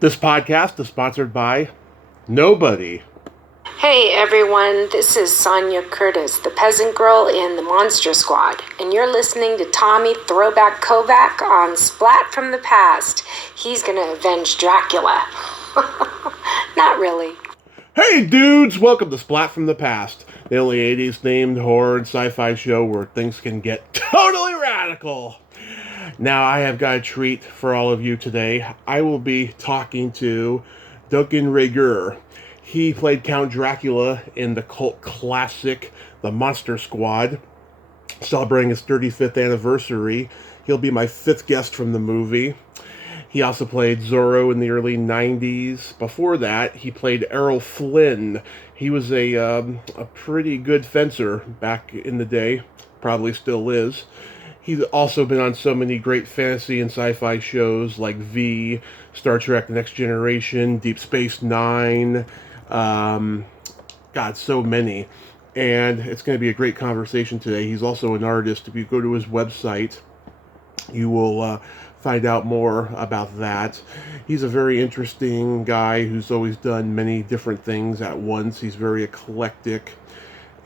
This podcast is sponsored by nobody. Hey everyone, this is Sonia Curtis, the peasant girl in the Monster Squad, and you're listening to Tommy Throwback Kovac on Splat from the Past. He's gonna avenge Dracula. Not really. Hey dudes, welcome to Splat from the Past, the only 80s themed horror and sci-fi show where things can get totally radical. Now I have got a treat for all of you today. I will be talking to Duncan Regehr. He played Count Dracula in the cult classic The Monster Squad, celebrating his 35th anniversary. He'll be my fifth guest from the movie. He also played Zorro in the early 90s. Before that, he played Errol Flynn. He was a pretty good fencer back in the day, probably still is. He's also been on so many great fantasy and sci-fi shows like V, Star Trek The Next Generation, Deep Space Nine, so many. And it's going to be a great conversation today. He's also an artist. If you go to his website, you will find out more about that. He's a very interesting guy who's always done many different things at once. He's very eclectic,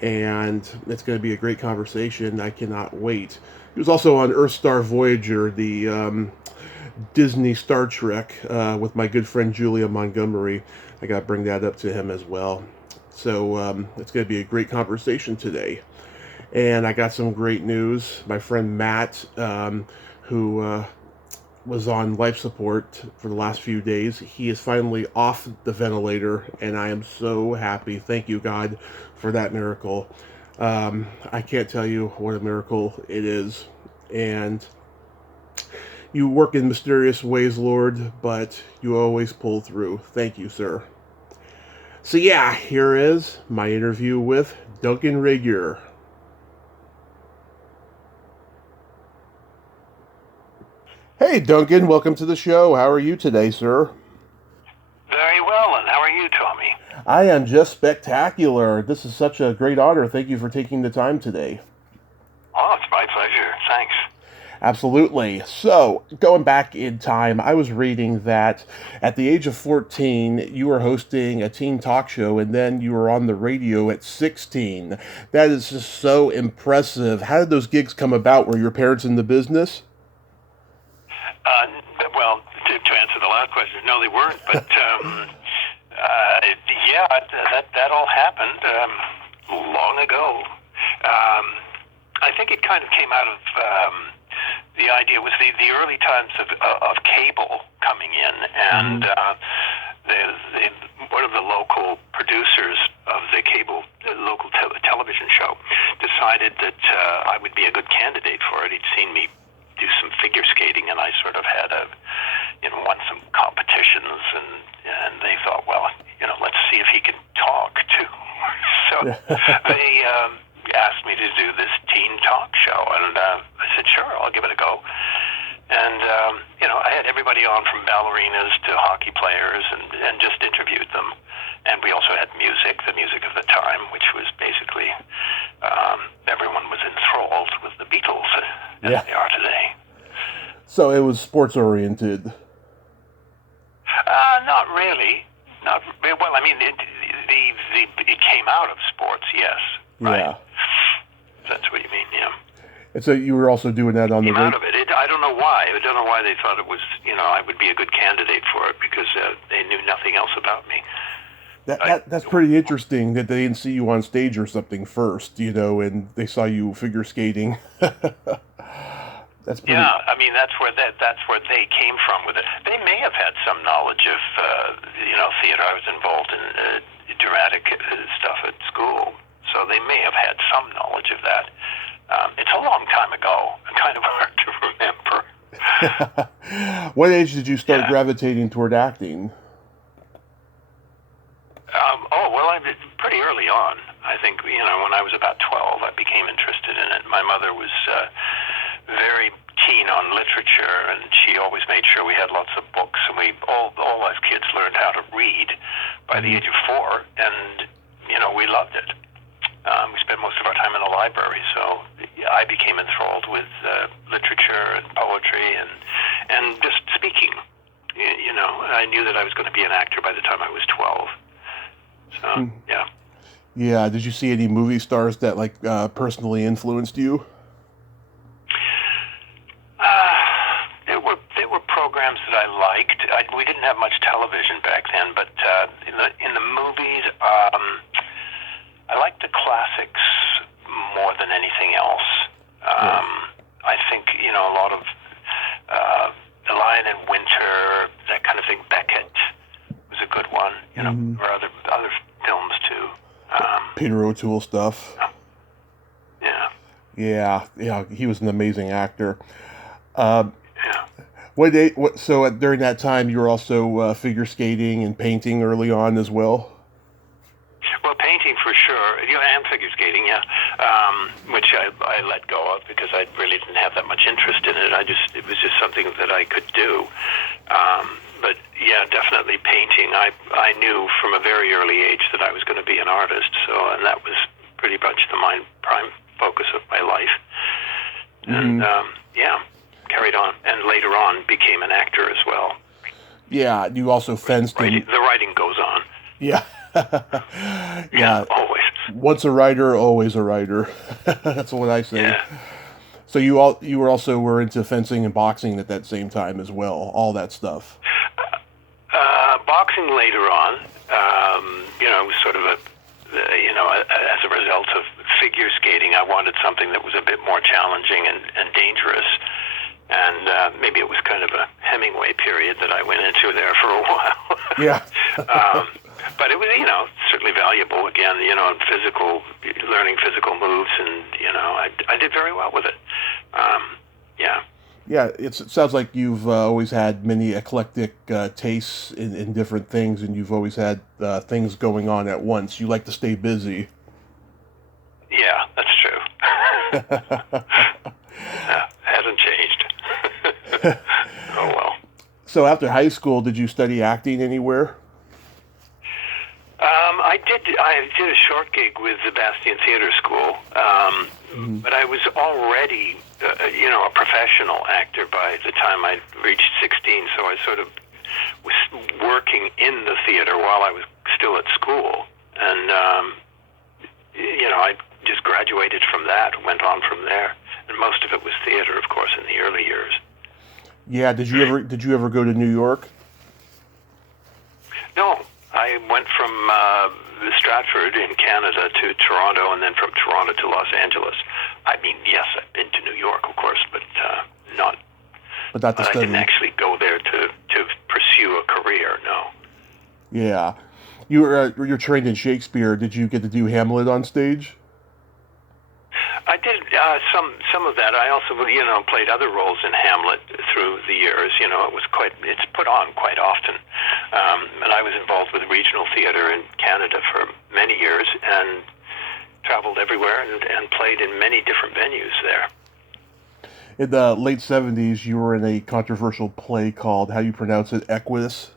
and it's going to be a great conversation. I cannot wait. He was also on Earthstar Voyager, the Disney Star Trek, with my good friend Julia Montgomery. I got to bring that up to him as well. So it's going to be a great conversation today. And I got some great news. My friend Matt, who was on life support for the last few days, he is finally off the ventilator, and I am so happy. Thank you, God, for that miracle. I can't tell you what a miracle it is. And you work in mysterious ways, Lord, but you always pull through. Thank you, sir. So yeah, here is my interview with Duncan Regehr. Hey, Duncan, welcome to the show. How are you today, sir? Very well, and how are you, Tommy? I am just spectacular. This is such a great honor. Thank you for taking the time today. Oh, it's my pleasure. Thanks. Absolutely. So, going back in time, I was reading that at the age of 14, you were hosting a teen talk show, and then you were on the radio at 16. That is just so impressive. How did those gigs come about? Were your parents in the business? Well, to answer the last question, no, they weren't. But yeah, that all happened long ago. I think it kind of came out of the idea was the early times of cable coming in, and one of the local producers of the cable local television show decided that I would be a good candidate for it. He'd seen me do some figure skating, and I sort of had won some competitions, and they thought, well, let's see if he can talk too. So they asked me to do this teen talk show, and I said, sure, I'll give it a go. And I had everybody on from ballerinas to hockey players, and just interviewed them. And we also had music, the music of the time, which was basically everyone was enthralled with the Beatles as they are today. So it was sports oriented. Not really. Well, I mean, it came out of sports, yes. Right? Yeah. That's what you mean, yeah. And so you were also doing that on the radio? Out of it. I don't know why. I don't know why they thought it was, I would be a good candidate for it, because they knew nothing else about me. That's pretty interesting that they didn't see you on stage or something first, and they saw you figure skating. That's pretty... Yeah, I mean, that's where they came from with it. They may have had some knowledge of theater. I was involved in dramatic stuff at school, so they may have had some knowledge of that. It's a long time ago, kind of hard to remember. What age did you start gravitating toward acting? Well, pretty early on. I think, when I was about 12, I became interested in it. My mother was very keen on literature, and she always made sure we had lots of books, and we all us kids learned how to read by the age of 4, and, we loved it. We spent most of our time in the library, so I became enthralled with literature and poetry and just speaking. I knew that I was going to be an actor by the time I was 12. So, yeah. Yeah. Did you see any movie stars that personally influenced you? There were programs that I liked. We didn't have much television back then, but in the movies, I liked the classics more than anything else. I think a lot of The Lion in Winter, that kind of thing. Beckett was a good one, or other films too. Peter O'Toole stuff. Yeah. Yeah, he was an amazing actor. Yeah. So during that time, you were also figure skating and painting early on as well? Well, painting for sure, and figure skating, yeah, which I let go of because I really didn't have that much interest in it. It was just something that I could do. But yeah, definitely painting. I knew from a very early age that I was going to be an artist, and that was pretty much the prime focus of my life. And carried on, and later on became an actor as well. Yeah, you also fenced. The writing goes on. Yeah. Yeah. Always. Once a writer, always a writer. That's what I say. Yeah. So you were into fencing and boxing at that same time as well, all that stuff. Boxing later on, sort of as a result of figure skating, I wanted something that was a bit more challenging and dangerous. And maybe it was kind of a Hemingway period that I went into there for a while. Yeah. But it was, certainly valuable again, learning physical moves, and, I did very well with it. Yeah. Yeah, it sounds like you've always had many eclectic tastes in different things, and you've always had things going on at once. You like to stay busy. Yeah, that's true. Hasn't changed. Oh, well. So after high school, did you study acting anywhere? I did a short gig with the Bastion Theater School, but I was already, a professional actor by the time I reached 16, so I sort of was working in the theater while I was still at school, and, I just graduated from that, went on from there, and most of it was theater, of course, in the early years. Yeah, did you ever go to New York? No, I went from Stratford in Canada to Toronto, and then from Toronto to Los Angeles. I mean, yes, I've been to New York, of course, but not. But not to study. I didn't actually go there to pursue a career. No. Yeah, you're trained in Shakespeare. Did you get to do Hamlet on stage? I did some of that. I also, played other roles in Hamlet through the years. It's put on quite often. And I was involved with regional theater in Canada for many years and traveled everywhere and played in many different venues there. In the late 70s, you were in a controversial play called, how do you pronounce it, Equus?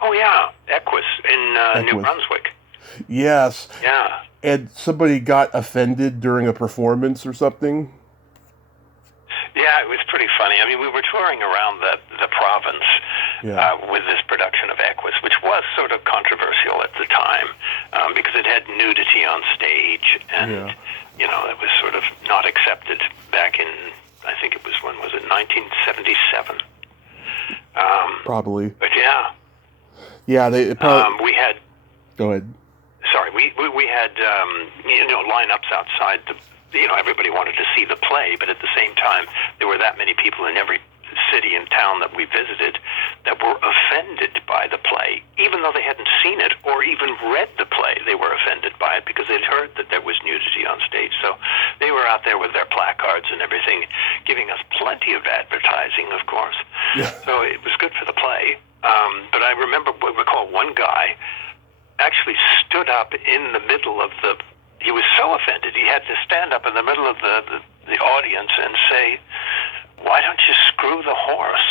Oh, yeah, Equus in New Brunswick. Yes. Yeah. And somebody got offended during a performance or something? Yeah, it was pretty funny. I mean, we were touring around the province with this production of Equus, which was sort of controversial at the time because it had nudity on stage, and it was sort of not accepted back in, I think it was, when was it, 1977? Probably. But yeah. Yeah, they probably... we had... Go ahead. Sorry, we had, lineups outside everybody wanted to see the play, but at the same time, there were that many people in every city and town that we visited that were offended by the play, even though they hadn't seen it or even read the play. They were offended by it because they'd heard that there was nudity on stage. So they were out there with their placards and everything, giving us plenty of advertising, of course. Yeah. So it was good for the play. But I recall one guy actually stood up in the middle of he was so offended, he had to stand up in the middle of the audience and say, "Why don't you screw the horse?"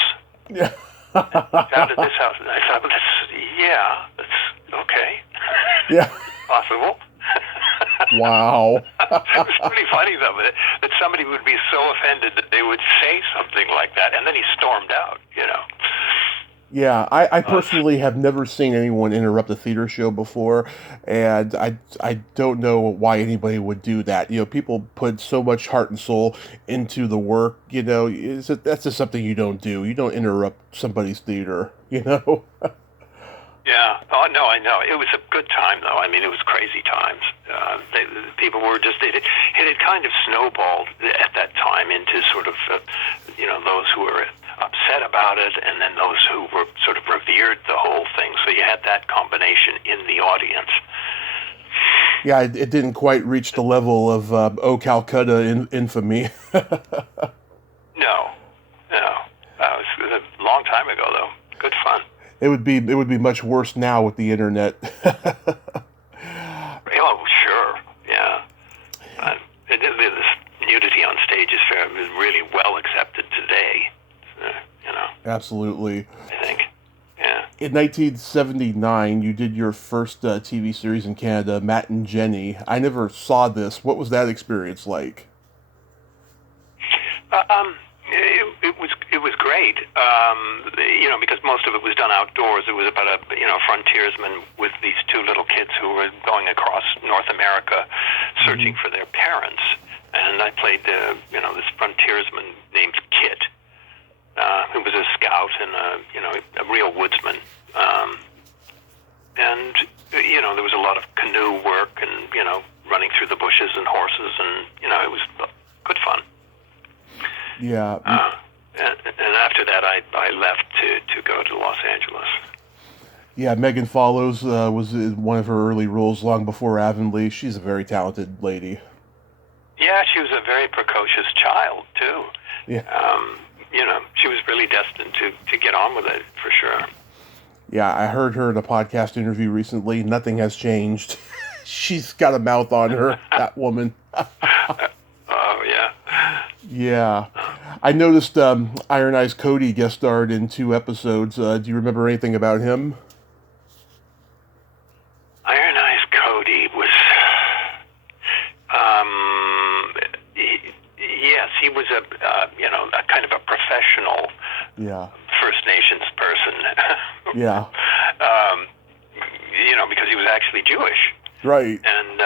Yeah. Out of this house. And I thought, that's okay. Yeah. Possible. Wow. It was pretty funny, though, that somebody would be so offended that they would say something like that, and then he stormed out, Yeah, I personally have never seen anyone interrupt a theater show before, and I don't know why anybody would do that. People put so much heart and soul into the work. That's just something you don't do. You don't interrupt somebody's theater. Yeah. Oh, no, I know. It was a good time, though. I mean, it was crazy times. People were just, it had kind of snowballed at that time into sort of, those who were upset about it, and then those who were sort of revered the whole thing. So you had that combination in the audience. Yeah, it didn't quite reach the level of Oh Calcutta infamy. No. It was a long time ago, though. Good fun. It would be much worse now with the internet. Oh, sure, yeah. This nudity on stage is really well accepted today. Absolutely. I think, yeah. In 1979, you did your first TV series in Canada, Matt and Jenny. I never saw this. What was that experience like? It was great. Because most of it was done outdoors. It was about a frontiersman with these two little kids who were going across North America searching for their parents. And I played this frontiersman named Kit, who was a scout and a real woodsman. And there was a lot of canoe work and running through the bushes and horses, and it was good fun. Yeah. And after that, I left to go to Los Angeles. Yeah, Megan Follows was one of her early roles long before Avonlea. She's a very talented lady. Yeah, she was a very precocious child, too. Yeah. She was really destined to get on with it, for sure. Yeah, I heard her in a podcast interview recently. Nothing has changed. She's got a mouth on her, that woman. Oh, yeah. Yeah. I noticed Iron Eyes Cody guest starred in 2 episodes. Do you remember anything about him? Iron Eyes Cody was... yes, he was a kind of a professional First Nations person. Yeah. Because he was actually Jewish. Right. And,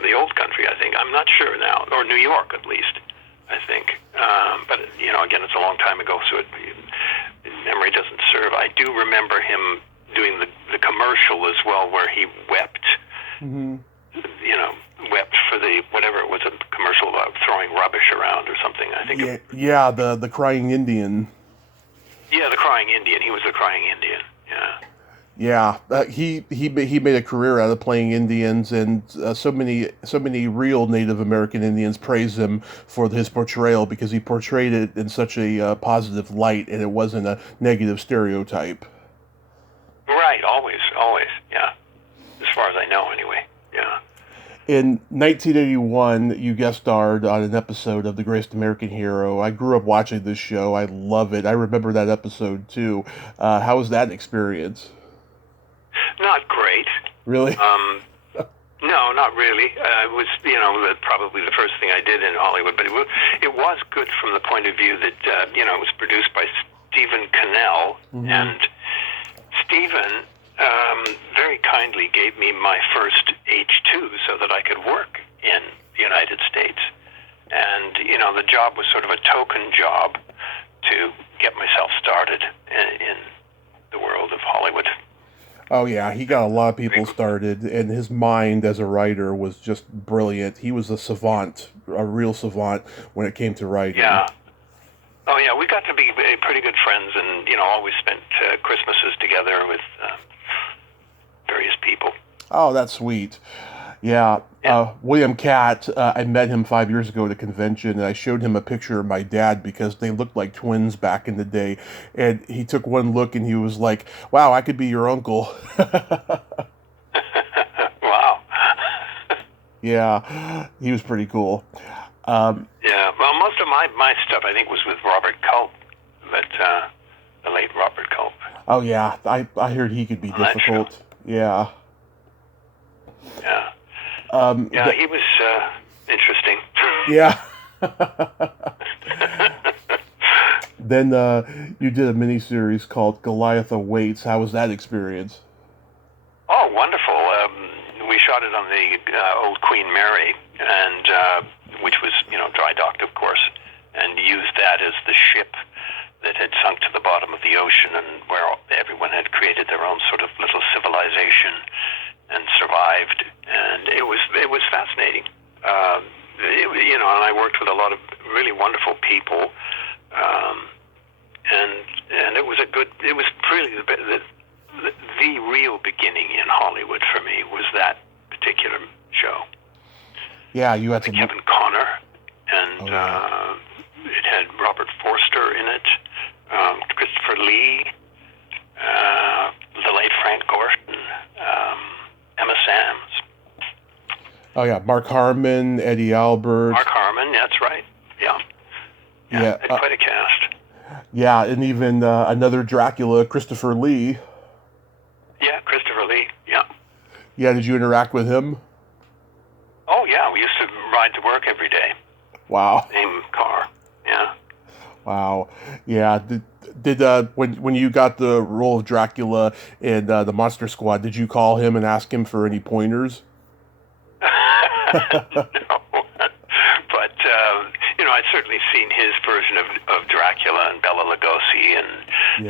the old country, I think. I'm not sure now. Or New York, at least, I think. But, again, it's a long time ago, so memory doesn't serve. I do remember him doing the commercial as well, where he wept. Mm-hmm. Wept for whatever it was, a commercial about throwing rubbish around or something. I think. The Crying Indian. Yeah, the Crying Indian. He was the Crying Indian. Yeah. Yeah, he made a career out of playing Indians, and so many real Native American Indians praise him for his portrayal because he portrayed it in such a positive light, and it wasn't a negative stereotype. Right, always, yeah. As far as I know, anyway. Yeah. In 1981, you guest starred on an episode of The Greatest American Hero. I grew up watching this show. I love it. I remember that episode, too. How was that experience? Not great. Really? No, not really. It was, probably the first thing I did in Hollywood, but it was good from the point of view that, it was produced by Stephen Cannell, and Stephen very kindly gave me my first H2 so that I could work in the United States. And, the job was sort of a token job to get myself started in the world of Hollywood. Oh, yeah, he got a lot of people started, and his mind as a writer was just brilliant. He was a savant, a real savant when it came to writing. Yeah. Oh, yeah, we got to be pretty good friends and, always spent Christmases together with various people. Oh, that's sweet. Yeah. William Catt, I met him 5 years ago at a convention, and I showed him a picture of my dad because they looked like twins back in the day. And he took one look and he was like, wow, I could be your uncle. Wow. Yeah, he was pretty cool. Yeah, well, most of my stuff, I think, was with Robert Culp, but the late Robert Culp. Oh, yeah, I heard he could be difficult. Yeah. Yeah. He was, interesting. Yeah. Then you did a miniseries called Goliath Awaits. How was that experience? Oh, wonderful. We shot it on the old Queen Mary, and which was, dry docked, of course, and used that as the ship that had sunk to the bottom of the ocean, and where everyone had created their own sort of little civilization and survived. And it was fascinating. And I worked with a lot of really wonderful people, and it was really the real beginning in Hollywood for me was that particular show. Yeah, you had Kevin Connor, and it had Robert Forster in it, Christopher Lee, the late Frank Gorton, Emma Samms. Oh yeah, Mark Harmon, Eddie Albert. Mark Harmon, that's right. Yeah, quite a cast. Yeah, and even another Dracula, Christopher Lee. Yeah, Christopher Lee. Yeah. Yeah, did you interact with him? Oh yeah, we used to ride to work every day. Wow. Same car. Yeah. Wow. Yeah. Did when you got the role of Dracula in the Monster Squad, did you call him and ask him for any pointers? No. But I'd certainly seen his version of Dracula and Bela Lugosi and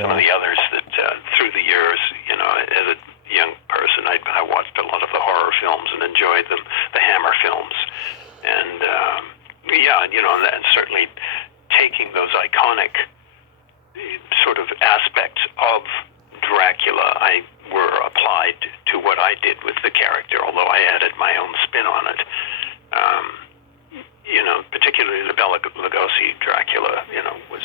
some of the others that through the years, as a young person, I watched a lot of the horror films and enjoyed them, the Hammer films, and and certainly taking those iconic sort of aspects of Dracula, were applied to what I did with the character, although I added my own spin on it. Particularly the Bela Lugosi Dracula, was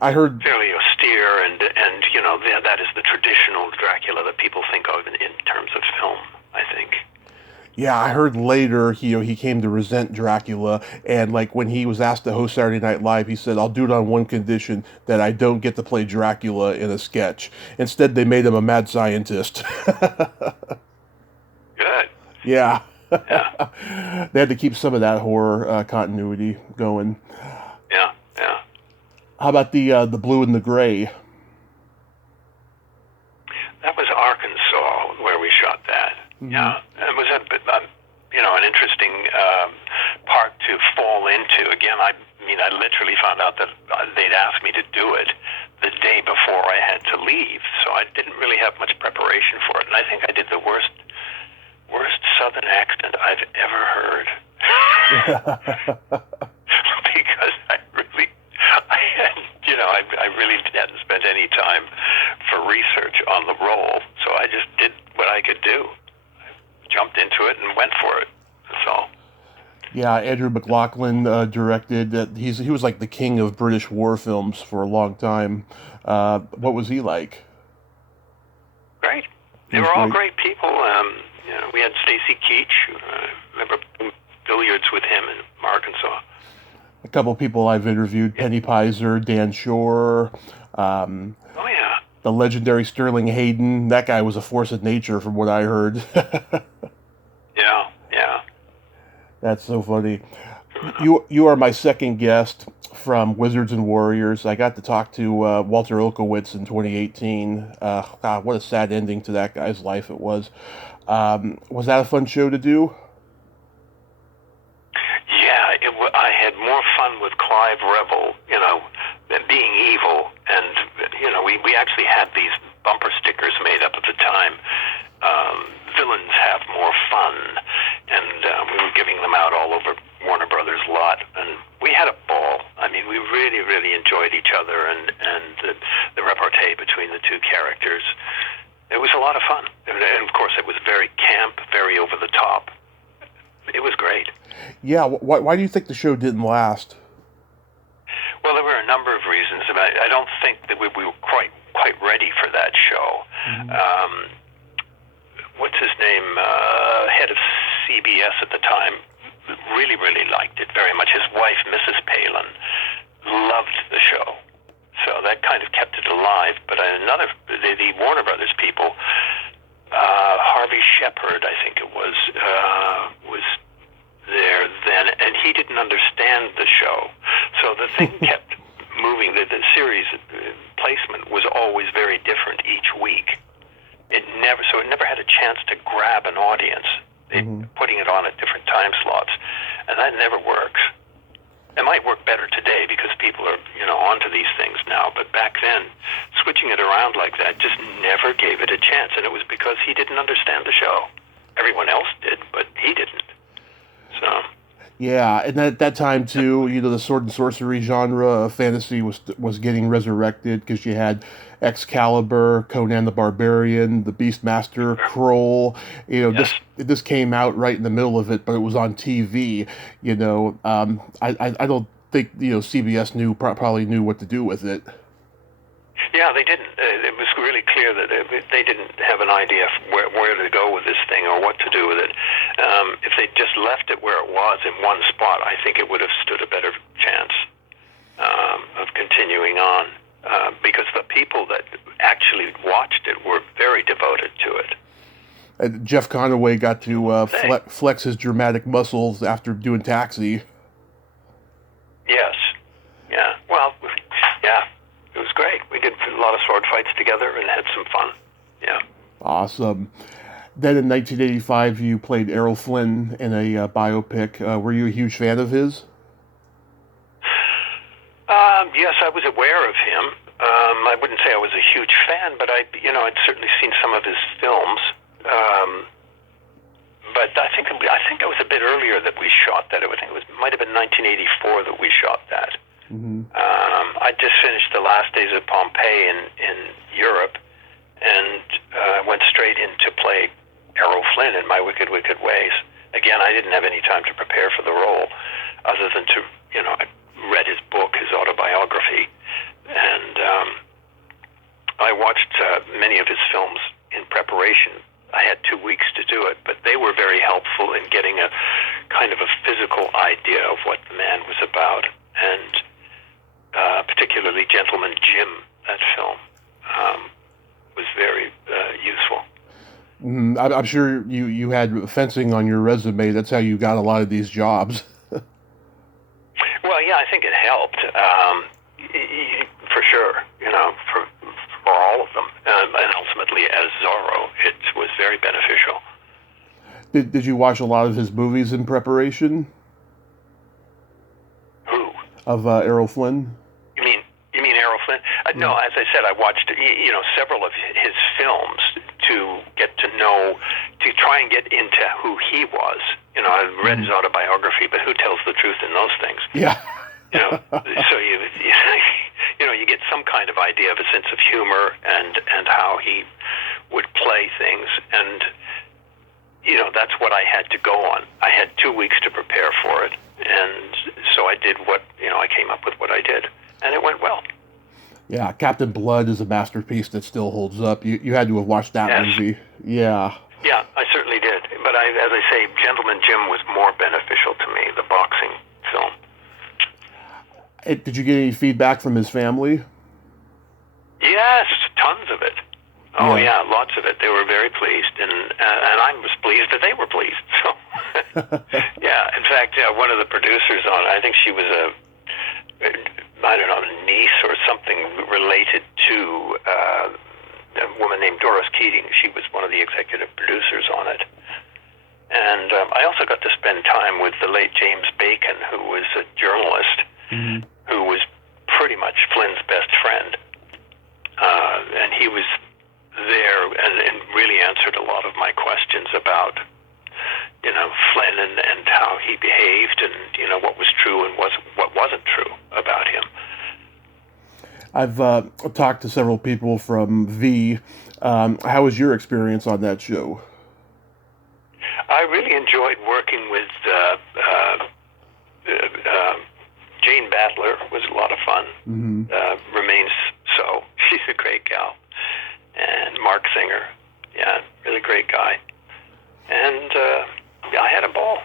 I heard fairly austere, and that is the traditional Dracula that people think of in terms of film, I think. Yeah, I heard later he came to resent Dracula, and like when he was asked to host Saturday Night Live, he said, "I'll do it on one condition, that I don't get to play Dracula in a sketch." Instead, they made him a mad scientist. Good. Yeah. Yeah. They had to keep some of that horror continuity going. Yeah. How about the blue and the gray? That was Arkansas where we shot that. Mm-hmm. Yeah, it was an interesting part to fall into. Again, I literally found out that they'd asked me to do it the day before I had to leave, so I didn't really have much preparation for it, and I think I did the worst Southern accent I've ever heard. Because I really hadn't spent any time for research on the role, so I just did what I could do. I jumped into it and went for it. That's all. Yeah, Andrew McLaughlin directed. He was like the king of British war films for a long time. What was he like? Great. They were all great people. We had Stacy Keach. I remember billiards with him in Arkansas. A couple of people I've interviewed: Penny Pizer, Dan Shore. The legendary Sterling Hayden. That guy was a force of nature, from what I heard. Yeah. That's so funny. You are my second guest from Wizards and Warriors. I got to talk to Walter Olkowitz in 2018. God, what a sad ending to that guy's life it was. Was that a fun show to do? Yeah, I had more fun with Clive Revel, than being evil. And, we actually had these bumper stickers made up at the time. Villains have more fun. And we were giving them out all over Warner Brothers lot. And we had a ball. I mean, we really, really enjoyed each other and the repartee between the two characters. It was a lot of fun. And of course, it was very camp, very over the top. It was great. Yeah, why do you think the show didn't last? Well, there were a number of reasons. I don't think that we were quite ready for that show. Mm-hmm. What's his name? Head of CBS at the time really, really liked it very much. His wife, Mrs. Palin, loved the show. So that kind of kept it alive. But the Warner Brothers people, Harvey Shepard, I think it was there then. then, and he didn't understand the show. So the thing kept moving. The series placement was always very different each week. It never had a chance to grab an audience, putting it on at different time slots, and that never works. It might work better today because people are, onto these things now, but back then, switching it around like that just never gave it a chance, and it was because he didn't understand the show. Everyone else did, but he didn't. So. Yeah, and at that time too, the sword and sorcery genre of fantasy was getting resurrected because you had Excalibur, Conan the Barbarian, the Beastmaster, Kroll. Yes. This came out right in the middle of it, but it was on TV. I don't think CBS probably knew what to do with it. Yeah, they didn't. It was really clear that they didn't have an idea where to go with this thing or what to do with it. If they just left it where it was in one spot, I think it would have stood a better chance of continuing on, because the people that actually watched it were very devoted to it. And Jeff Conaway got to flex his dramatic muscles after doing Taxi. Yes. Yeah. Well, yeah. It was great. We did a lot of sword fights together and had some fun. Yeah. Awesome. Then in 1985, you played Errol Flynn in a biopic. Were you a huge fan of his? Yes, I was aware of him. I wouldn't say I was a huge fan, but I'd certainly seen some of his films. But I think it was a bit earlier that we shot that. I think it might have been 1984 that we shot that. Mm-hmm. I just finished The Last Days of Pompeii in Europe, and went straight in to play Errol Flynn in My Wicked, Wicked Ways. Again, I didn't have any time to prepare for the role, other than to, I read his book, his autobiography, and I watched many of his films in preparation. I had 2 weeks to do it, but they were very helpful in getting a kind of a physical idea of what the man was about, and particularly Gentleman Jim, that film, was very useful. I'm sure you had fencing on your resume. That's how you got a lot of these jobs. Well, yeah, I think it helped, for sure, for all of them. And ultimately, as Zorro, it was very beneficial. Did you watch a lot of his movies in preparation? Who? Of Errol Flynn? You mean Errol Flynn? No, as I said, I watched several of his films to get to know, to try and get into who he was. I read his autobiography, but who tells the truth in those things? Yeah. So you get some kind of idea of a sense of humor and how he would play things, and that's what I had to go on. I had 2 weeks to prepare for it, and so I did I came up with what I did, and it went well. Yeah, Captain Blood is a masterpiece that still holds up. You had to have watched that movie. Yeah. Yeah, I certainly did. But as I say, Gentleman Jim was more beneficial to me, the boxing film. Did you get any feedback from his family? Yes, tons of it. Oh yeah, lots of it. They were very pleased, and I was pleased that they were pleased. So, yeah. In fact, one of the producers on it, I think she was a niece or something related to a woman named Doris Keating. She was one of the executive producers on it. And I also got to spend time with the late James Bacon, who was a journalist, who was pretty much Flynn's best friend. And he was there and really answered a lot of my questions about, Flynn and how he behaved and, what was true and what wasn't true about him. I've talked to several people from V. How was your experience on that show? I really enjoyed working with Jane Battler. Was a lot of fun. Remains so. She's a great gal. And Mark Singer. Yeah, really great guy. And I had a ball.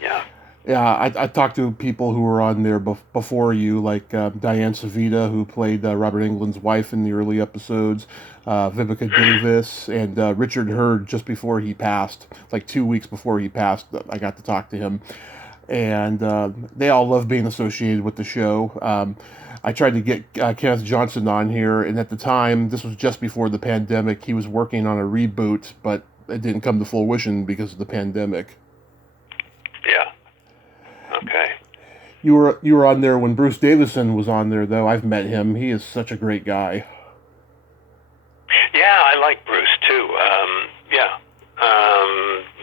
Yeah. Yeah, I talked to people who were on there before you, like Diane Savita, who played Robert Englund's wife in the early episodes, Vivica Davis, and Richard Hurd just before he passed, like 2 weeks before he passed. I got to talk to him. and they all love being associated with the show. I tried to get Kenneth Johnson on here, and at the time, this was just before the pandemic, he was working on a reboot, but it didn't come to fruition because of the pandemic. Yeah. Okay. You were on there when Bruce Davison was on there, though. I've met him. He is such a great guy. Yeah, I like Bruce too.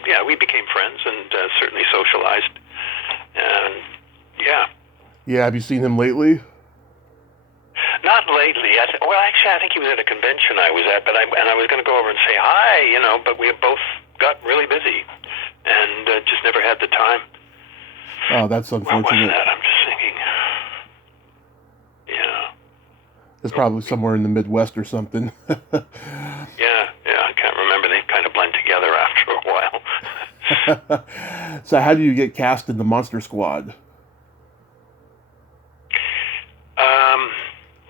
Yeah, we became friends and certainly socialized. And yeah. Yeah, have you seen him lately? Not lately. Actually, I think he was at a convention I was at, but I was going to go over and say hi, but we both got really busy and just never had the time. Oh, that's unfortunate. What was that? I'm just thinking. Yeah. It's probably somewhere in the Midwest or something. Yeah, I can't remember. They kind of blend together after a while. So how do you get cast in the Monster Squad?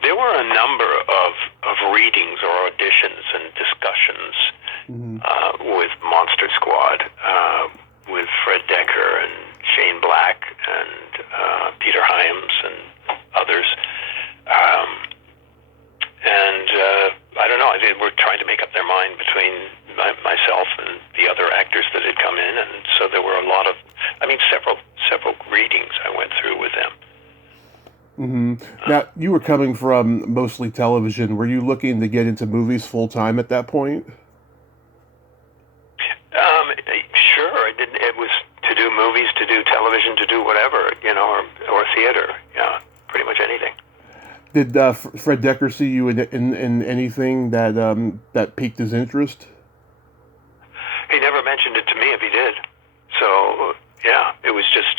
There were a number of readings or auditions and discussions with Monster Squad, with Fred Decker and Shane Black and Peter Hyams and others. I don't know, they were trying to make up their mind between myself and the other actors that had come in, and so there were several readings I went through with them. Mm-hmm. Now, you were coming from mostly television. Were you looking to get into movies full time at that point? Sure. It was to do movies, to do television, to do whatever, or theater. Yeah, pretty much anything. Did Fred Decker see you in anything that piqued his interest? He never mentioned it to me if he did. So, yeah, it was just,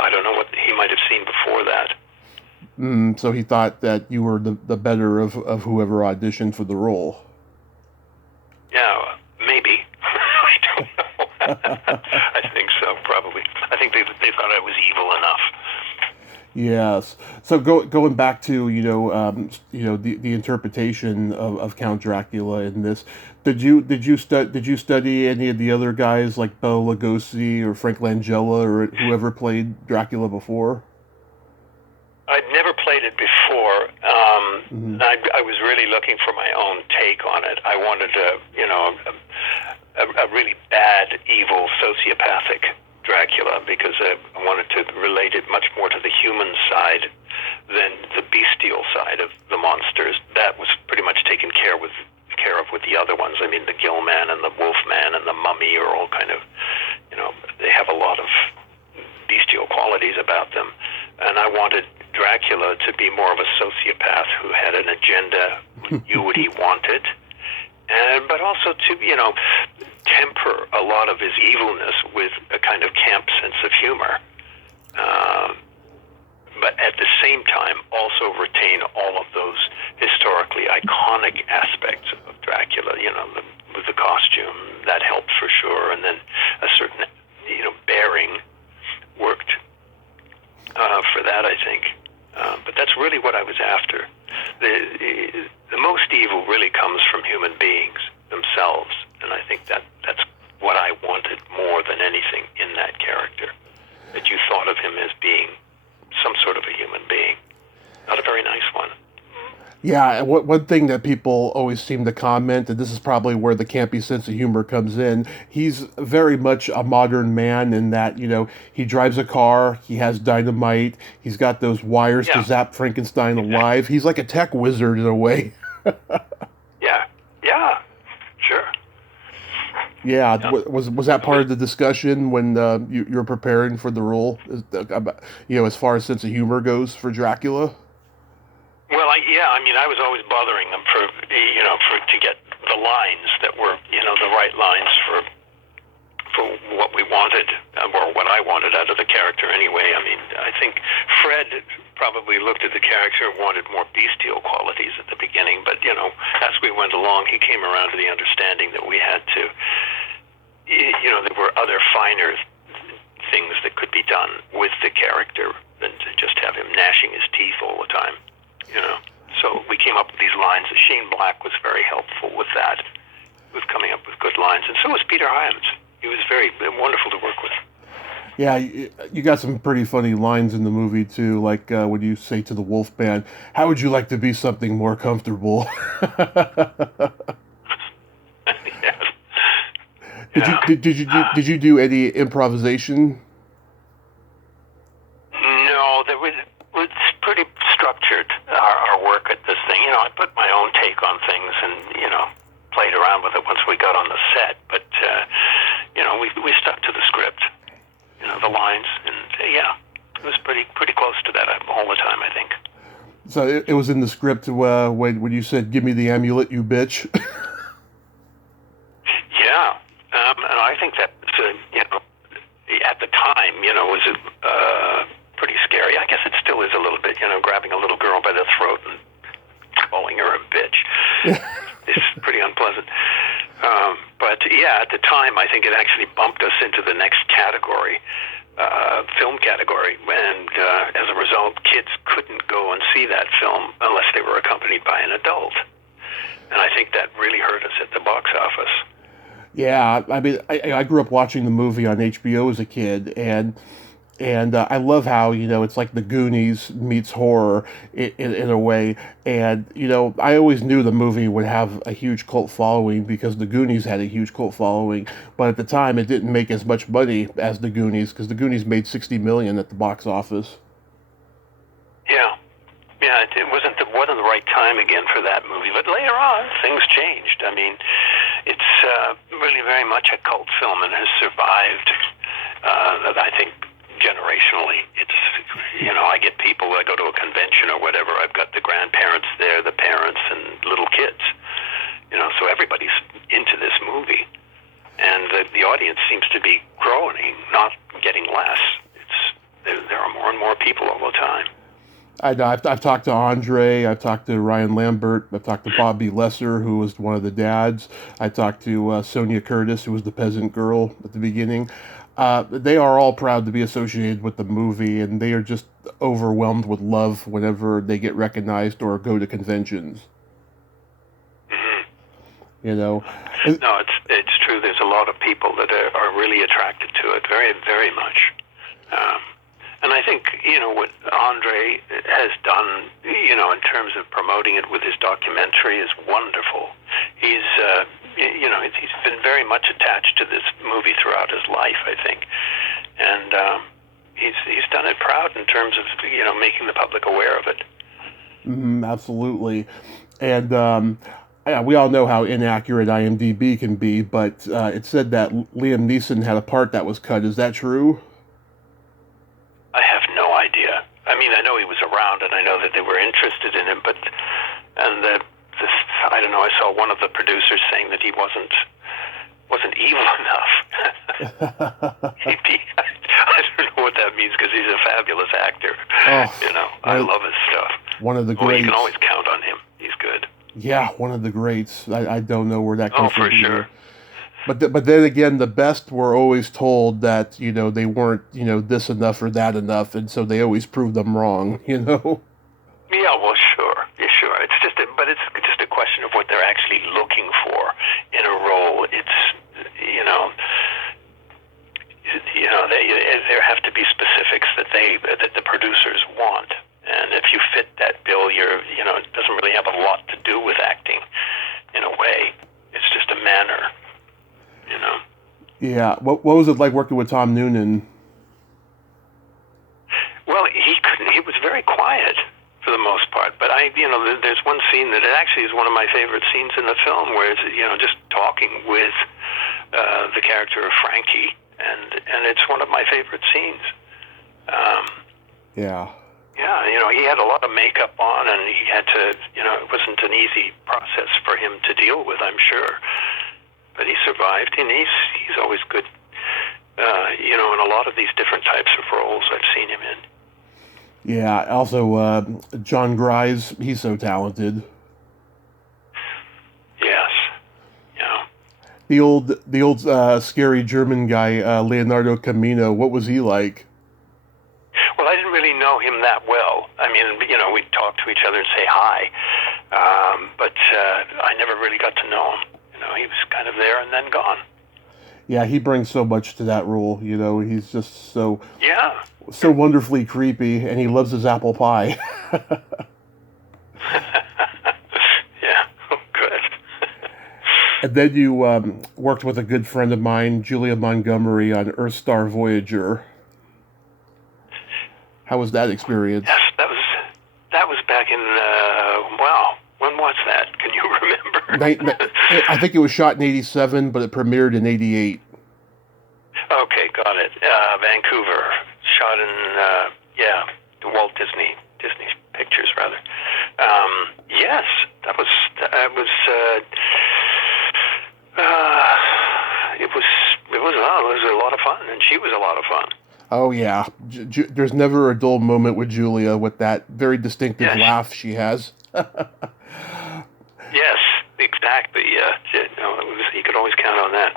I don't know what he might have seen before that. So he thought that you were the better of whoever auditioned for the role. Yeah, maybe. I don't know. I think so, probably. I think they thought I was evil enough. Yes. So going back to the interpretation of Count Dracula in this, did you study any of the other guys like Bela Lugosi or Frank Langella or whoever played Dracula before? I'd never played it before. I was really looking for my own take on it. I wanted a really bad, evil, sociopathic Dracula, because I wanted to relate it much more to the human side than the bestial side of the monsters. That was pretty much taken care of with the other ones. I mean, the Gill Man and the Wolf Man and the Mummy are all kind of, they have a lot of bestial qualities about them. And I wanted Dracula to be more of a sociopath who had an agenda, who knew what he wanted, but also to, temper a lot of his evilness with a kind of camp sense of humor. But at the same time, also retain all of those historically iconic aspects of Dracula, with the costume, that helped for sure, and then a certain, bearing worked for that, I think. But that's really what I was after. The most evil really comes from human beings themselves, and I think that's what I wanted more than anything in that character, that you thought of him as being some sort of a human being, not a very nice one. Yeah, one thing that people always seem to comment, and this is probably where the campy sense of humor comes in, he's very much a modern man in that, he drives a car, he has dynamite, he's got those wires to zap Frankenstein alive. He's like a tech wizard in a way. Yeah, sure. Yeah, was that part of the discussion when you were preparing for the role, as far as sense of humor goes for Dracula? Well, I was always bothering them to get the lines that were, the right lines for what we wanted, or what I wanted out of the character anyway. I mean, I think Fred probably looked at the character and wanted more bestial qualities at the beginning, but, as we went along, he came around to the understanding that we had to, there were other finer things that could be done with the character than to just have him gnashing his teeth all the time. So we came up with these lines. Shane Black was very helpful with that, with coming up with good lines, and so was Peter Hyams. He was very wonderful to work with. Yeah, you got some pretty funny lines in the movie too, like when you say to the wolf man, "How would you like to be something more comfortable?" Yes. Did you Yeah. did you do any improvisation? No, there was pretty structured our work at this thing. I put my own take on things and played around with it once we got on the set. But we stuck to the script, the lines, and yeah, it was pretty close to that all the time, I think. So it was in the script when you said, "Give me the amulet, you bitch." Yeah, and I think that at the time, was pretty scary. I guess it still is a little bit, grabbing a little girl by the throat and calling her a bitch. It's pretty unpleasant. But yeah, at the time, I think it actually bumped us into the next category, film category, and as a result, kids couldn't go and see that film unless they were accompanied by an adult. And I think that really hurt us at the box office. Yeah, I mean, I grew up watching the movie on HBO as a kid, and I love how it's like the Goonies meets horror in a way. And I always knew the movie would have a huge cult following because the Goonies had a huge cult following, but at the time it didn't make as much money as the Goonies because the Goonies made 60 million at the box office. Yeah. Yeah, it wasn't the right time again for that movie. But later on, things changed. I mean, it's really very much a cult film and has survived. I think generationally, it's I get people. I go to a convention or whatever. I've got the grandparents there, the parents, and little kids. So everybody's into this movie, and the audience seems to be growing, not getting less. There are more and more people all the time. I know. I've talked to Andre. I've talked to Ryan Lambert. I've talked to Bobby Lesser, who was one of the dads. I talked to Sonia Curtis, who was the peasant girl at the beginning. They are all proud to be associated with the movie, and they are just overwhelmed with love whenever they get recognized or go to conventions. Mm-hmm. You know. No, it's true. There's a lot of people that are really attracted to it, very, very much. And I think, what Andre has done, in terms of promoting it with his documentary is wonderful. He's been very much attached to this movie throughout his life, I think. And he's done it proud in terms of, making the public aware of it. Absolutely. And yeah, we all know how inaccurate IMDb can be, but it said that Liam Neeson had a part that was cut. Is that true? I have no idea. I mean, I know he was around, and I know that they were interested in him, but I don't know. I saw one of the producers saying that he wasn't evil enough. I don't know what that means because he's a fabulous actor. Oh, I love his stuff. One of the greats. You can always count on him. He's good. Yeah, one of the greats. I don't know where that comes from. Oh, for sure. But then again, the best were always told that they weren't this enough or that enough, and so they always proved them wrong. Yeah, well, sure. Yeah, sure. It's just a question of what they're actually looking for in a role. There have to be specifics that the producers want, and if you fit that bill, it doesn't really have a lot to do with acting. In a way, it's just a manner. Yeah. What was it like working with Tom Noonan? Well, he was very quiet for the most part. But there's one scene that it actually is one of my favorite scenes in the film, where it's just talking with the character of Frankie, and it's one of my favorite scenes. Yeah. Yeah, he had a lot of makeup on, and he had to, it wasn't an easy process for him to deal with, I'm sure. But he survived, and he's always good, in a lot of these different types of roles I've seen him in. Yeah, also John Grise, he's so talented. Yes, yeah. The old scary German guy, Leonardo Camino, what was he like? Well, I didn't really know him that well. I mean, we'd talk to each other and say hi, but I never really got to know him. He was kind of there and then gone. Yeah, he brings so much to that role. He's just Yeah. so wonderfully creepy, and he loves his apple pie. Yeah. Oh, good. And then you worked with a good friend of mine, Julia Montgomery, on Earthstar Voyager. How was that experience? Yes, that was back in wow. When was that? Can you remember? I think it was shot in '87, but it premiered in '88. Okay, got it. Vancouver, shot in Walt Disney Pictures rather. Yes, that was it was a lot of fun, and she was a lot of fun. Oh yeah, there's never a dull moment with Julia, with that very distinctive laugh she has. Yes, exactly. You could always count on that.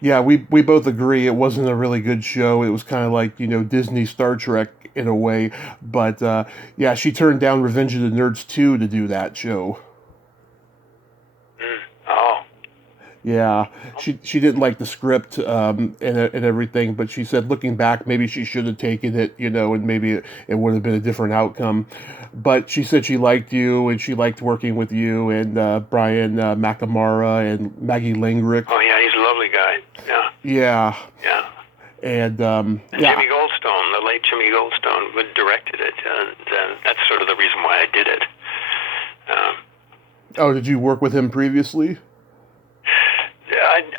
Yeah, we both agree it wasn't a really good show. It was kind of like, Disney Star Trek in a way. But, yeah, she turned down Revenge of the Nerds 2 to do that show. Oh. Yeah, she didn't like the script and everything, but she said looking back, maybe she should have taken it, and maybe it would have been a different outcome. But she said she liked you, and she liked working with you, and Brian McNamara and Maggie Langrick. Oh, yeah, he's a lovely guy. Yeah. Yeah. Yeah. And Jimmy Goldstone, the late Jimmy Goldstone, who directed it, and that's sort of the reason why I did it. Oh, did you work with him previously?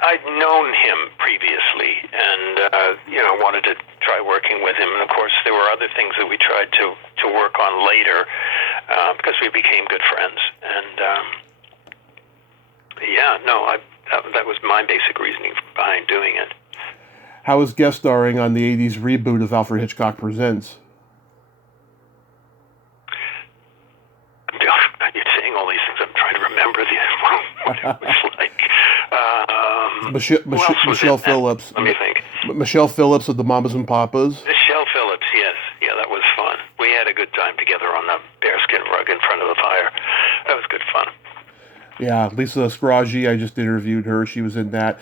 I'd known him previously, and wanted to try working with him. And of course, there were other things that we tried to work on later because we became good friends. And that was my basic reasoning behind doing it. How was guest starring on the '80s reboot of Alfred Hitchcock Presents? You're saying all these things. I'm trying to remember what it was like. Michelle Phillips. Let me think. Michelle Phillips of the Mamas and Papas. Michelle Phillips, yes. Yeah, that was fun. We had a good time together on the bearskin rug in front of the fire. That was good fun. Yeah, Lisa Scroggie, I just interviewed her. She was in that.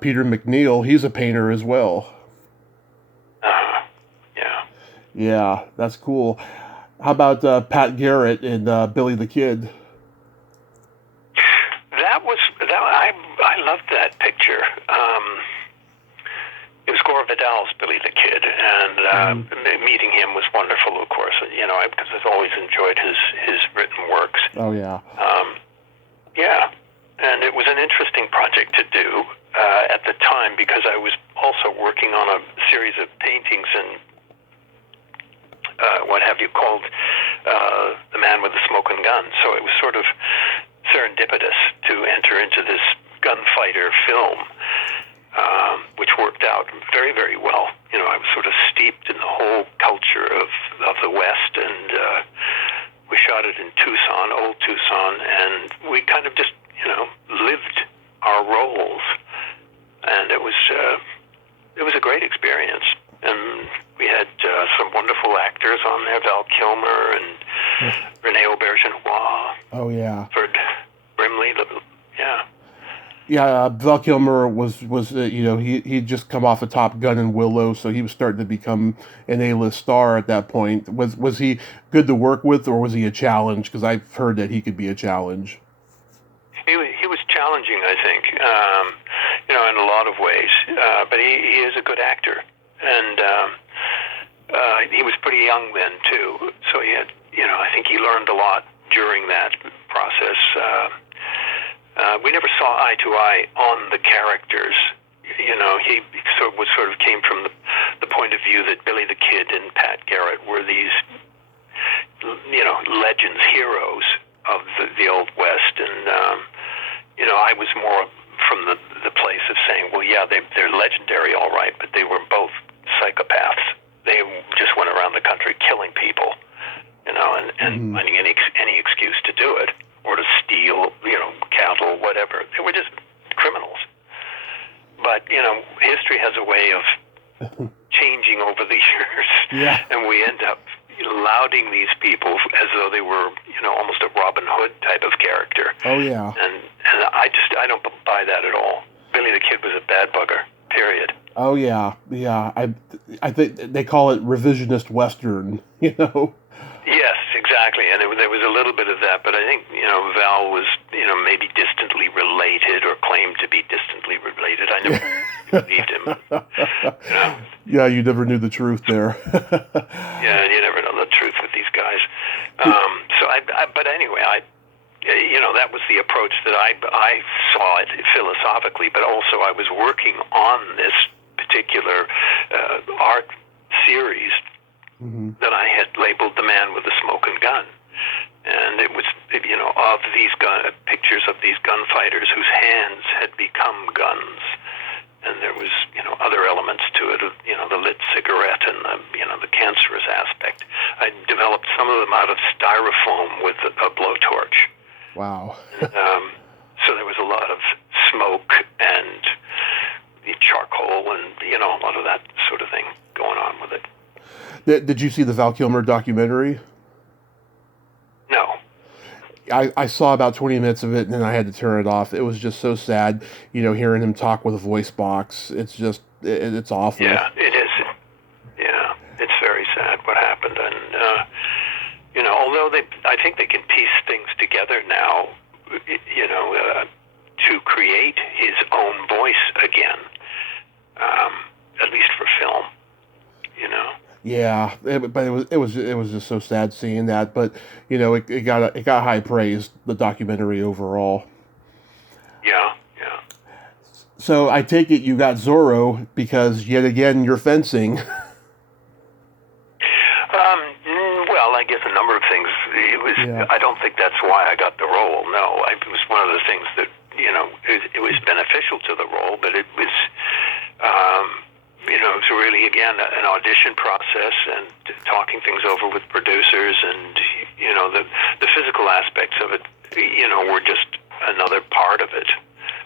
Peter McNeil, he's a painter as well. Yeah. Yeah, that's cool. How about Pat Garrett and Billy the Kid? I loved that picture. It was Gore Vidal's Billy the Kid, and meeting him was wonderful, of course, because I've always enjoyed his written works. Oh, yeah. Yeah, and it was an interesting project to do at the time because I was also working on a series of paintings and what have you called The Man with the Smoking Gun. So it was sort of serendipitous to enter into this gunfighter film, which worked out very, very well. I was sort of steeped in the whole culture of the West, and we shot it in Tucson, old Tucson, and we kind of just, lived our roles, and it was a great experience. And we had some wonderful actors on there, Val Kilmer and Renee Aubergenois. Oh, yeah. Ford Brimley, yeah. Yeah, Val Kilmer was he'd just come off a Top Gun and Willow, so he was starting to become an A-list star at that point. Was he good to work with, or was he a challenge? Because I've heard that he could be a challenge. He was challenging, I think, in a lot of ways. But he is a good actor, and he was pretty young then too. So he had, I think he learned a lot during that process. We never saw eye to eye on the characters. He sort of came from the point of view that Billy the Kid and Pat Garrett were these, legends, heroes of the Old West, and I was more from the place of saying, well, yeah, they're legendary, all right, but they were both psychopaths. They just went around the country killing people, and finding any excuse to do it, or to steal, cattle, whatever. They were just criminals. But, history has a way of changing over the years. Yeah. And we end up lauding these people as though they were, almost a Robin Hood type of character. Oh, yeah. And I don't buy that at all. Billy the Kid was a bad bugger, period. Oh yeah. I think they call it revisionist Western, you know. Yes, exactly, and there was a little bit of that, but I think, Val was, maybe distantly related or claimed to be distantly related. I never believed him. Yeah, you never knew the truth there. Yeah, you never know the truth with these guys. But anyway, that was the approach that I saw it philosophically, but also I was working on this particular art series that I had labeled The Man with the Smoking Gun. And it was, of these pictures of these gunfighters whose hands had become guns. And there was, other elements to it, the lit cigarette and the cancerous aspect. I developed some of them out of styrofoam with a blowtorch. Wow. So there was a lot of smoke and the charcoal and, a lot of that sort of thing going on with it. Did you see the Val Kilmer documentary? No. I saw about 20 minutes of it, and then I had to turn it off. It was just so sad, hearing him talk with a voice box. It's just, it's awful. Yeah, it is. Yeah, it's very sad what happened. And, although I think they can piece things together now, to create his own voice again, at least for film, Yeah, but it was just so sad seeing that. But it got high praise, the documentary overall. Yeah. So I take it you got Zorro because yet again you're fencing. Well, I guess a number of things. It was. Yeah. I don't think that's why I got the role. No, it was one of the things that it was beneficial to the role, but it was. It was really, again, an audition process and talking things over with producers, and the physical aspects of it, were just another part of it.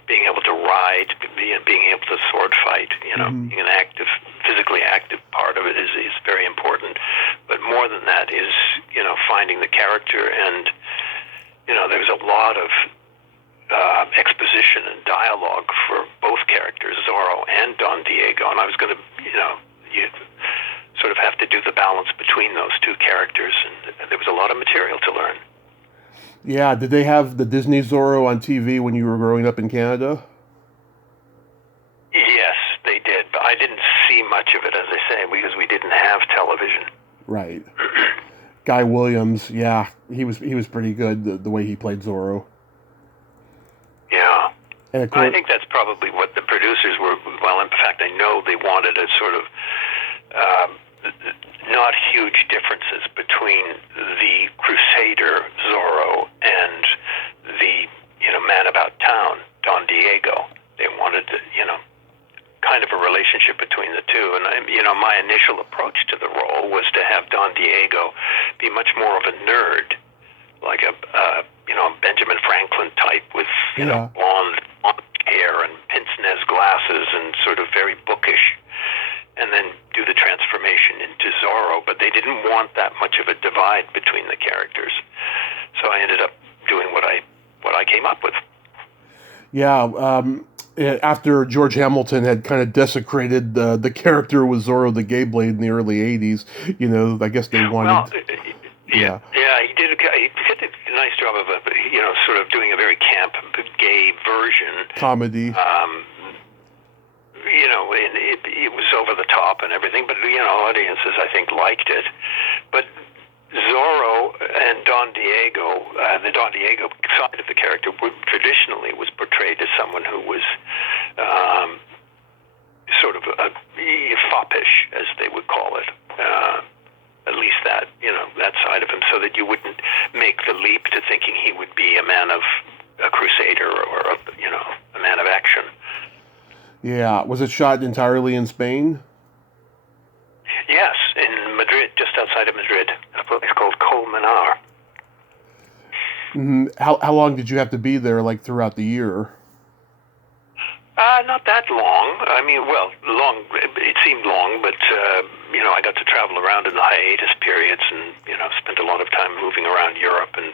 Being able to ride, being able to sword fight, being an physically active part of it is very important. But more than that is, finding the character, and there was a lot of exposition and dialogue for both characters, Zorro and Don Diego, and I was going to, you sort of have to do the balance between those two characters, and there was a lot of material to learn. Yeah, did they have the Disney Zorro on TV when you were growing up in Canada? Yes, they did, but I didn't see much of it, as I say, because we didn't have television. Right. Guy Williams, yeah, he was pretty good, the way he played Zorro. Yeah. And of course, I think that's probably what the producers were, well, in fact, I know they wanted a sort of not huge differences between the Crusader Zorro and the, man about town, Don Diego. They wanted, kind of a relationship between the two. And, my initial approach to the role was to have Don Diego be much more of a nerd, like a Benjamin Franklin type with, blonde hair and pince-nez glasses and sort of very bookish, and then do the transformation into Zorro. But they didn't want that much of a divide between the characters. So I ended up doing what I came up with. Yeah, after George Hamilton had kind of desecrated the character with Zorro the Gay Blade in the early 80s, I guess they wanted... Well, yeah, he did a nice job of sort of doing a very camp, gay version. Comedy. It was over the top and everything, but audiences I think liked it. But Zorro and Don Diego, the Don Diego side of the character, traditionally was portrayed as someone who was sort of foppish, as they would call it. At least that, that side of him, so that you wouldn't make the leap to thinking he would be a man of a crusader or a man of action. Yeah. Was it shot entirely in Spain? Yes, in Madrid, just outside of Madrid, in a place called Colmenar. Mm-hmm. How long did you have to be there, like, throughout the year? Not that long. I mean, well, long. It seemed long, but I got to travel around in the hiatus periods, and spent a lot of time moving around Europe and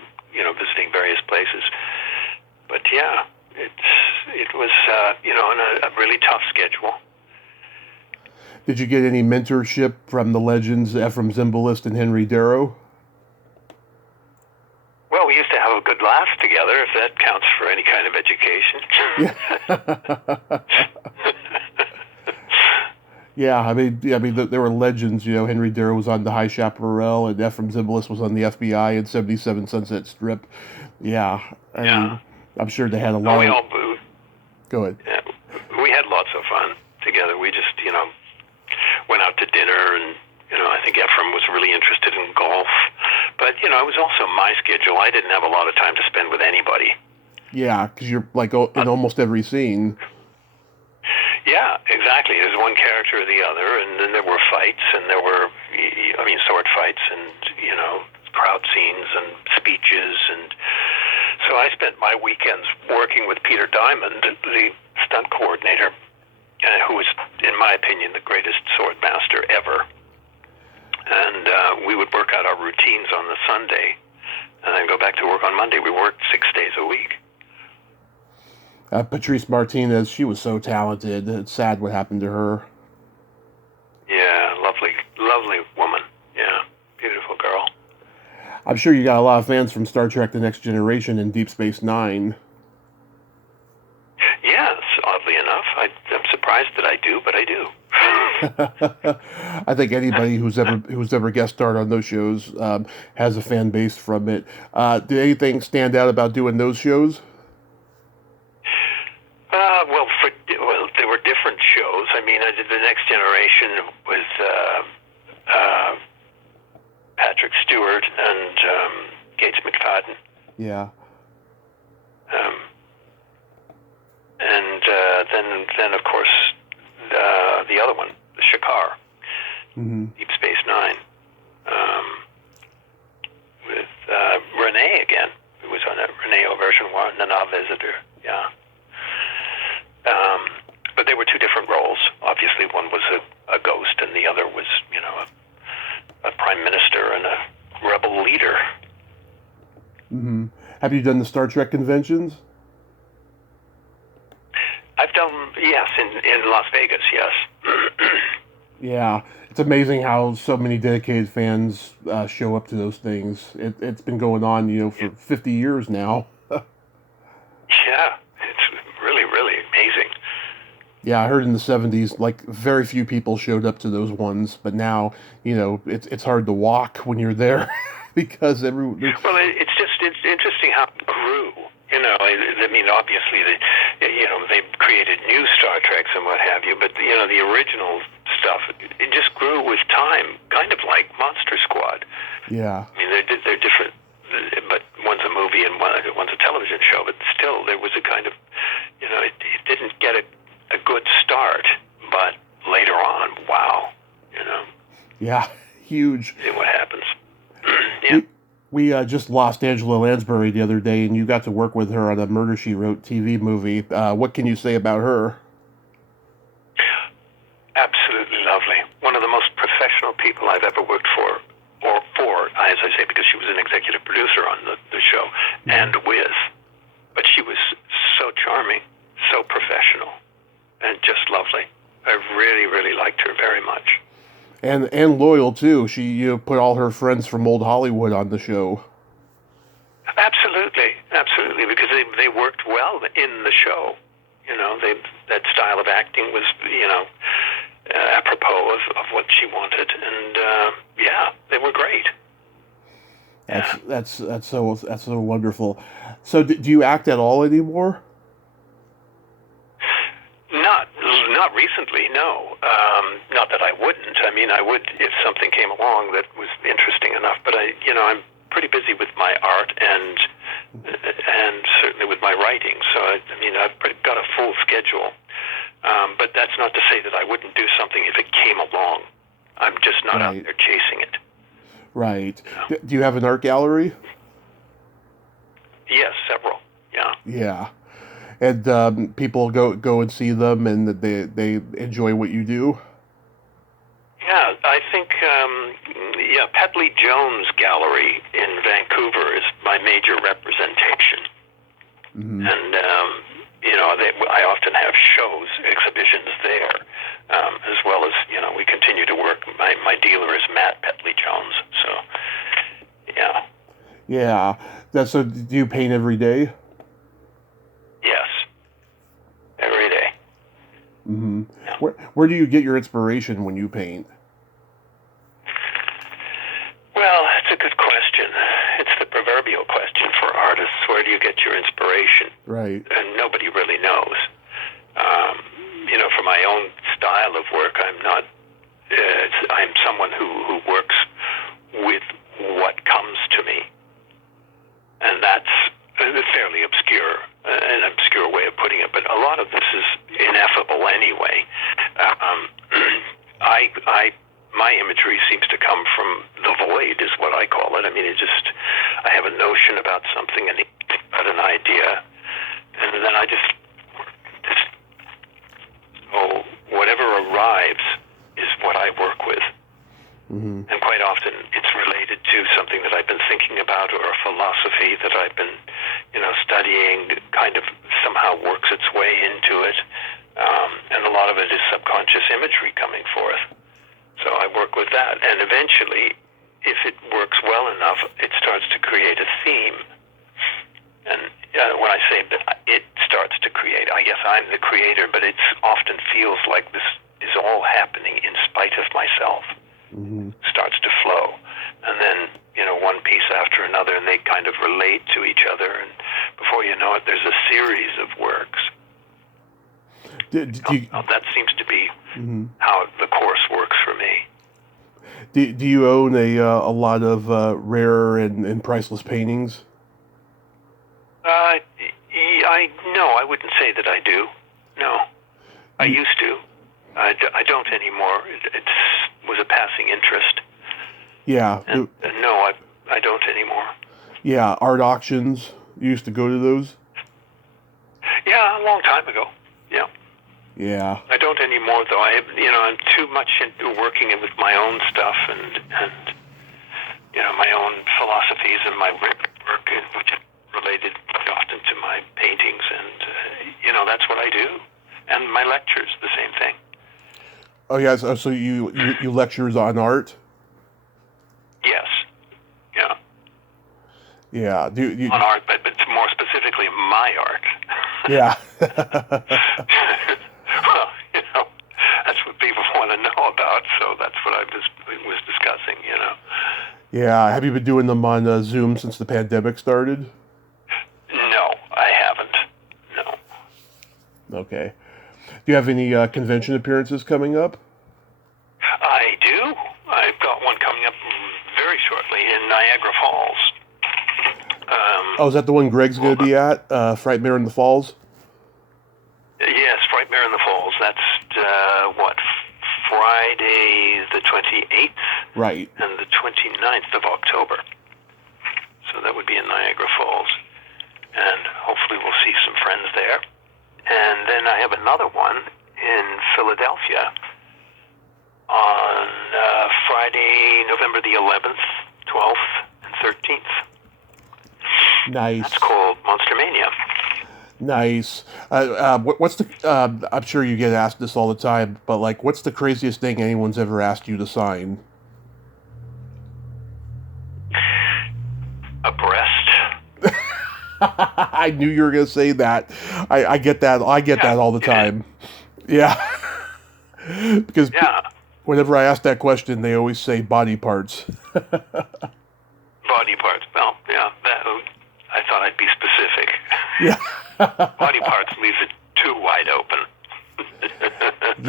visiting various places. But yeah, it's on a really tough schedule. Did you get any mentorship from the legends Ephraim Zimbalist and Henry Darrow? Well, we used to have a good laugh together, if that counts for any kind of education. Yeah, I mean, there were legends. Henry Darrow was on The High Chaparral, and Ephraim Zimbalist was on the FBI and 77 Sunset Strip. Yeah, I mean, I'm sure they had a lot. We of... all Go ahead. Yeah, we had lots of fun together. We just, went out to dinner, and I think Ephraim was really interested in golf. But it was also my schedule. I didn't have a lot of time to spend with anybody. Yeah, because you're like in almost every scene. Yeah, exactly. There's one character or the other, and then there were fights, and there were, sword fights, and crowd scenes and speeches, and so I spent my weekends working with Peter Diamond, the stunt coordinator, who was, in my opinion, the greatest sword master ever. And we would work out our routines on the Sunday, and then go back to work on Monday. We worked 6 days a week. Patrice Martinez, she was so talented. It's sad what happened to her. Yeah, lovely woman. Yeah, beautiful girl. I'm sure you got a lot of fans from Star Trek The Next Generation and Deep Space Nine. Yes, oddly enough. I'm surprised that I do, but I do. I think anybody who's ever guest starred on those shows has a fan base from it. Did anything stand out about doing those shows? There were different shows. I mean, I did The Next Generation with Patrick Stewart and Gates McFadden. Yeah. And then of course the other one, the Shakar, Deep Space Nine, with Renee again, who was on that Renee Auberjonois, Nana Visitor. Yeah. But they were two different roles. Obviously, one was a ghost, and the other was, a prime minister and a rebel leader. Mm-hmm. Have you done the Star Trek conventions? I've done, yes, in Las Vegas, yes. Yeah, it's amazing how so many dedicated fans show up to those things. It's been going on, for 50 years now. Yeah, it's really, really amazing. Yeah, I heard in the 70s, very few people showed up to those ones, but now, it's hard to walk when you're there because everyone... Well, it's interesting how it grew. I mean, obviously, they created new Star Treks and what have you, but, the original stuff, it just grew with time, kind of like Monster Squad. Yeah. I mean, they're different, but one's a movie and one's a television show, but still, there was a kind of, it didn't get a good start, but later on, wow, Yeah, huge. See what happens. Yeah. We just lost Angela Lansbury the other day, and you got to work with her on a Murder, She Wrote TV movie. What can you say about her? Absolutely lovely. One of the most professional people I've ever worked for, as I say, because she was an executive producer on the show, and with. But she was so charming, so professional, and just lovely. I really, really liked her very much. And loyal, too. She put all her friends from old Hollywood on the show. Absolutely, because they worked well in the show. That style of acting was, apropos of what she wanted, and they were great. That's so wonderful. So, do you act at all anymore? Not recently, no. Not that I wouldn't. I mean, I would if something came along that was interesting enough. But I'm pretty busy with my art and certainly with my writing. So I've got a full schedule. But that's not to say that I wouldn't do something if it came along. I'm just not out there chasing it. Right. Do you have an art gallery? Yes, several. Yeah. Yeah. And people go and see them, and they enjoy what you do. Yeah, I think Petley Jones Gallery in Vancouver is my major representation, and I often have shows, exhibitions there, as well as, we continue to work. My dealer is Matt Petley Jones, so, yeah. Yeah. So do you paint every day? Yes. Every day. Mm-hmm. Yeah. Where do you get your inspiration when you paint? Well, it's a good question. It's the proverbial question for artists. Where do you get your inspiration? Right. And nobody really knows. For my own style of work, I'm someone who works with what comes to me. And that's a fairly an obscure way of putting it, but a lot of this is ineffable anyway. My imagery seems to come from the void, is what I call it. I mean, I have a notion about something and about an idea, and then I just so whatever arrives is what I work with. Mm-hmm. And quite often it's related to something that I've been thinking about, or a philosophy that I've been, studying, kind of somehow works its way into it. And a lot of it is subconscious imagery coming forth. So I work with that. And eventually, if it works well enough, it starts to create a theme. And when I say that it starts to create, I guess I'm the creator, but it often feels like this is all happening in spite of myself. Mm-hmm. Starts to flow, and then one piece after another, and they kind of relate to each other, and before you know it, there's a series of works. That seems to be mm-hmm. how the course works for me. Do you own a lot of rare and priceless paintings? No, I wouldn't say that I do. No, I used to. I don't anymore. It was a passing interest. Yeah. And no, I don't anymore. Yeah, art auctions. You used to go to those? Yeah, a long time ago. Yeah. Yeah. I don't anymore, though. I'm too much into working with my own stuff and my own philosophies and my work, which is related often to my paintings, and that's what I do. And my lectures, the same thing. Oh yeah, so you lectures on art? Yes. Yeah. Yeah. On art, but more specifically my art. Yeah. Well, that's what people want to know about, so that's what I was discussing, Yeah. Have you been doing them on Zoom since the pandemic started? No, I haven't. No. Okay. Do you have any convention appearances coming up? I do. I've got one coming up very shortly in Niagara Falls. Is that the one Greg's going to be at? Frightmare in the Falls? Yes, Frightmare in the Falls. That's, Friday the 28th? Right. And the 29th of October. So that would be in Niagara Falls. And hopefully we'll see some friends there. And then I have another one in Philadelphia on Friday, November the 11th, 12th, and 13th. Nice. That's called Monster Mania. Nice. What's the? I'm sure you get asked this all the time, but what's the craziest thing anyone's ever asked you to sign? A breast. I knew you were going to say that. I get that. I get that all the time. Yeah. Because whenever I ask that question, they always say body parts. Body parts. Well, yeah. I thought I'd be specific. Yeah. Body parts leaves it too wide open.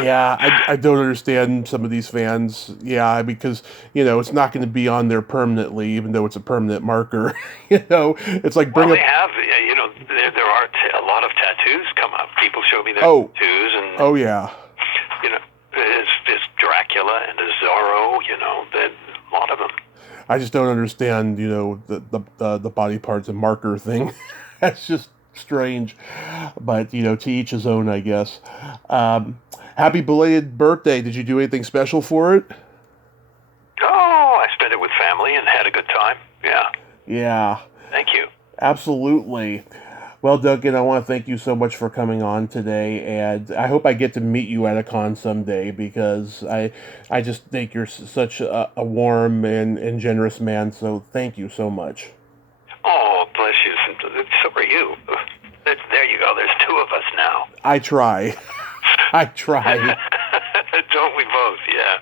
Yeah, I don't understand some of these fans. Yeah, because, it's not going to be on there permanently, even though it's a permanent marker. It's like they have, there are a lot of tattoos come up. People show me their tattoos. And, oh, yeah. There's Dracula and a Zorro, a lot of them. I just don't understand, the body parts and marker thing. That's just strange. But, to each his own, I guess. Happy belated birthday. Did you do anything special for it? Oh, I spent it with family and had a good time. Yeah. Yeah. Thank you. Absolutely. Well, Duncan, I want to thank you so much for coming on today, and I hope I get to meet you at a con someday because I just think you're such a warm and generous man. So thank you so much. Oh, bless you. So are you. There you go. There's two of us now. I try. I try. Don't we both? Yeah.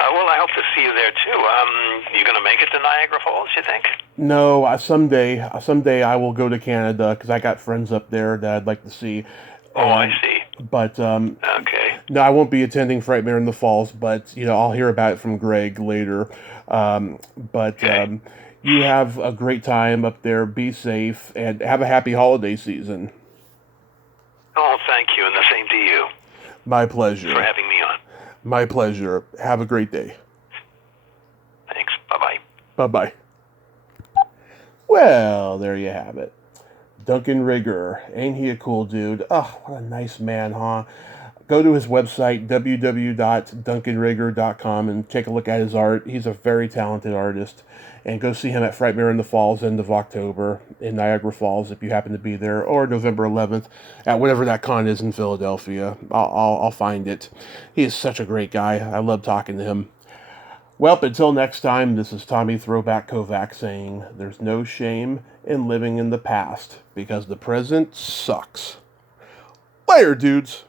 Well, I hope to see you there too. You going to make it to Niagara Falls, you think? No, someday I will go to Canada because I got friends up there that I'd like to see. Oh, I see. But Okay. no, I won't be attending Frightmare in the Falls. But I'll hear about it from Greg later. Okay. You have a great time up there. Be safe and have a happy holiday season. Oh, thank you, and the same to you. My pleasure. For having me on. My pleasure. Have a great day. Thanks. Bye-bye. Bye-bye. Well, there you have it. Duncan Regehr. Ain't he a cool dude? Oh, what a nice man, huh? Go to his website, www.duncanregehr.com, and take a look at his art. He's a very talented artist. And go see him at Frightmare in the Falls end of October in Niagara Falls if you happen to be there, or November 11th at whatever that con is in Philadelphia. I'll find it. He is such a great guy. I love talking to him. Well, until next time, this is Tommy Throwback Kovac saying there's no shame in living in the past because the present sucks. Later, dudes.